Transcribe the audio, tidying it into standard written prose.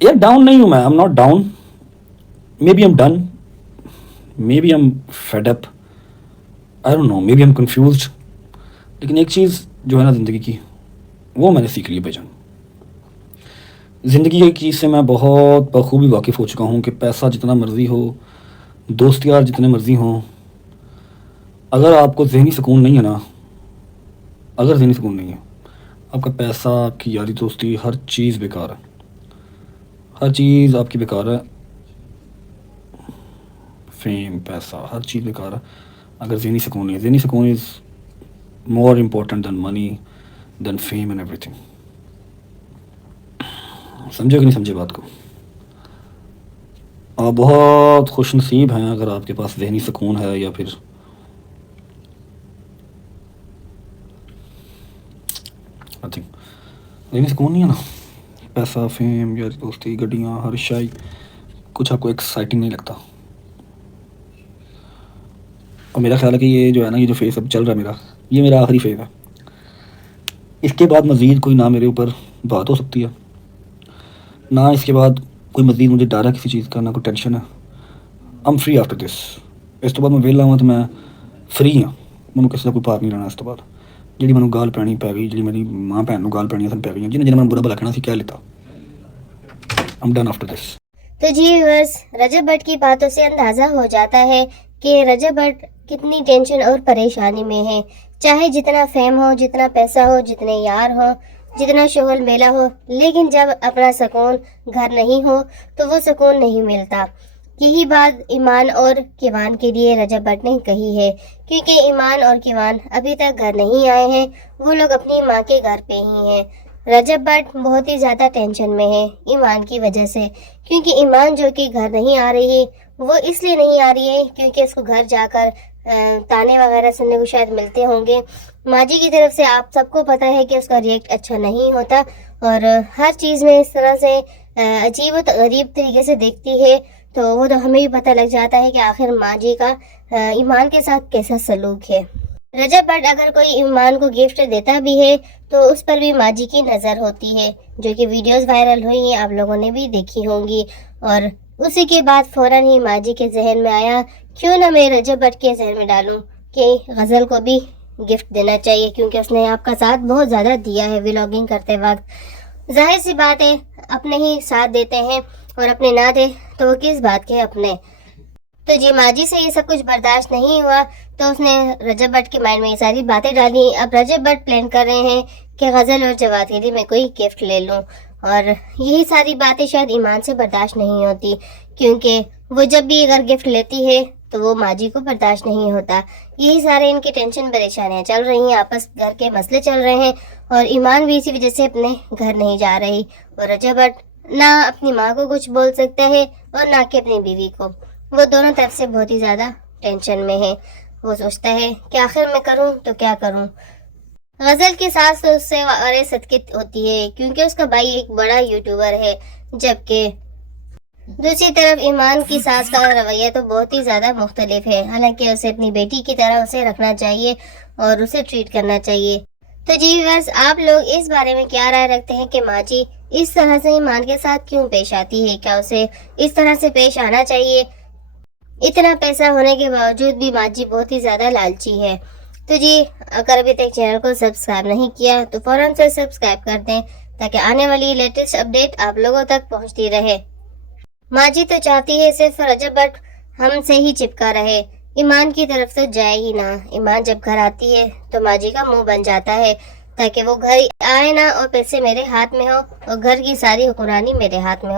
यार डाउन नहीं हूँ मैं, I am not down, maybe I am done, maybe I am fed up, I don't know, maybe I am confuse. लेकिन एक चीज़ जो है ना ज़िंदगी की, वो मैंने सीख ली है भाईजान। ज़िंदगी की से मैं बहुत बखूबी वाकिफ़ हो चुका हूँ कि पैसा जितना मर्ज़ी हो, दोस्त यार जितने मर्ज़ी हों, अगर आपको ज़हनी सुकून नहीं है ना, अगर ज़हनी सुकून नहीं है, आपका पैसा, आपकी यारी दोस्ती, हर चीज़ बेकार है, हर चीज़ आपकी बेकार है। फेम, पैसा, हर चीज़ बेकार है अगर ज़हनी सुकून नहीं है। ज़हनी सुकून is more important than money, than fame and everything. समझे कि नहीं समझे बात को? आप बहुत खुश नसीब हैं अगर आपके पास ज़हनी सुकून है, या फिर आई थिंक ज़हनी सुकून नहीं है ना, पैसा, फेम, यारी दोस्ती, गड्डियाँ, हर शाई, कुछ आपको एक्साइटिंग नहीं लगता। और मेरा ख्याल है कि ये जो है ना, ये जो फेज़ अब चल रहा है मेरा, ये मेरा आखिरी फेज़ है। इसके बाद मज़ीद कोई ना मेरे ऊपर बात हो सकती है, ना इसके बाद कोई मज़ीद मुझे डर है किसी चीज़ का, ना कोई टेंशन है। I am free after this. इस तो बाद मैं वेला तो मैं फ्री हाँ, मैं किसी का कोई पार नहीं रहना। इस तो बाद जी मैं गाल पैनी पै गई, जी मेरी माँ भैन को गाल पैनियाँ सन पै गई, जिन्हें जिन्हें मैं बुरा भला कहना सी कह लेता। आई एम डन आफ्टर दिस। तो जी व्यूअर्स, रजब भट्ट की बातों से अंदाजा हो जाता है कि रजब भट्ट कितनी टेंशन और परेशानी में है। चाहे जितना फेम हो, जितना पैसा हो, जितने यार हो, जितना शोहर मेला हो, लेकिन जब अपना सुकून घर नहीं हो तो वो सुकून नहीं मिलता। यही बात ईमान और किवान के लिए रजब भट्ट ने कही है, क्योंकि ईमान और किवान अभी तक घर नहीं आए हैं, वो लोग अपनी माँ के घर पे ही हैं। रजब भट्ट बहुत ही ज़्यादा टेंशन में है ईमान की वजह से, क्योंकि ईमान जो कि घर नहीं आ रही है, वो इसलिए नहीं आ रही है क्योंकि उसको घर जाकर ताने वगैरह सुनने को शायद मिलते होंगे। माजी की तरफ से आप सबको पता है कि उसका रिएक्ट अच्छा नहीं होता, और हर चीज़ में इस तरह से अजीब व गरीब तरीके से देखती है, तो वो तो हमें भी पता लग जाता है कि आखिर माजी का ईमान के साथ कैसा सलूक है। रजब भट्ट अगर कोई ईमान को गिफ्ट देता भी है तो उस पर भी माजी की नज़र होती है, जो कि वीडियोस वायरल हुई हैं, आप लोगों ने भी देखी होंगी। और उसी के बाद फ़ौरन ही माजी के जहन में आया, क्यों ना मैं रजब भट्ट के जहन में डालूं कि गज़ल को भी गिफ्ट देना चाहिए, क्योंकि उसने आपका साथ बहुत ज़्यादा दिया है व्लॉगिंग करते वक्त। जाहिर सी बात है, अपने ही साथ देते हैं और अपने ना दे तो वो किस बात के अपने। तो जी माजी से ये सब कुछ बर्दाश्त नहीं हुआ, तो उसने रजब भट्ट के माइंड में ये सारी बातें डाली। अब रजब भट्ट प्लान कर रहे हैं कि गज़ल और जवाद के लिए मैं कोई गिफ्ट ले लूं, और यही सारी बातें शायद ईमान से बर्दाश्त नहीं होती, क्योंकि वो जब भी अगर गिफ्ट लेती है तो वो माजी को बर्दाश्त नहीं होता। यही सारे इनकी टेंशन परेशानियाँ चल रही हैं, आपस घर के मसले चल रहे हैं, और ईमान भी इसी वजह से अपने घर नहीं जा रही। और रजब भट्ट ना अपनी माँ को कुछ बोल सकता है और ना कि अपनी बीवी को, वो दोनों तरफ से बहुत ही ज़्यादा टेंशन में है। वो सोचता है कि आखिर मैं करूं तो क्या करूं। गज़ल की सास तो उससे वारे सदके होती है, क्योंकि उसका भाई एक बड़ा यूट्यूबर है, जबकि दूसरी तरफ ईमान की सास का रवैया तो बहुत ही ज़्यादा मुख्तलिफ है। हालांकि उसे अपनी बेटी की तरह उसे रखना चाहिए और उसे ट्रीट करना चाहिए। तो जी बस आप लोग इस बारे में क्या राय रखते हैं कि माजी इस तरह से ईमान के साथ क्यों पेश आती है? क्या उसे इस तरह से पेश आना चाहिए? इतना पैसा होने के बावजूद भी माजी बहुत ही ज़्यादा लालची है। तो जी अगर अभी तक चैनल को सब्सक्राइब नहीं किया तो फौरन से सब्सक्राइब कर दें, ताकि आने वाली लेटेस्ट अपडेट आप लोगों तक पहुंचती रहे। माजी तो चाहती है सिर्फ रजब भट्ट हमसे ही चिपका रहे, ईमान की तरफ से जाए ही ना। ईमान जब घर आती है तो माजी का मुंह बन जाता है, ताकि वो घर आए ना और पैसे मेरे हाथ में हो और घर की सारी हुक्मरानी मेरे हाथ में हो।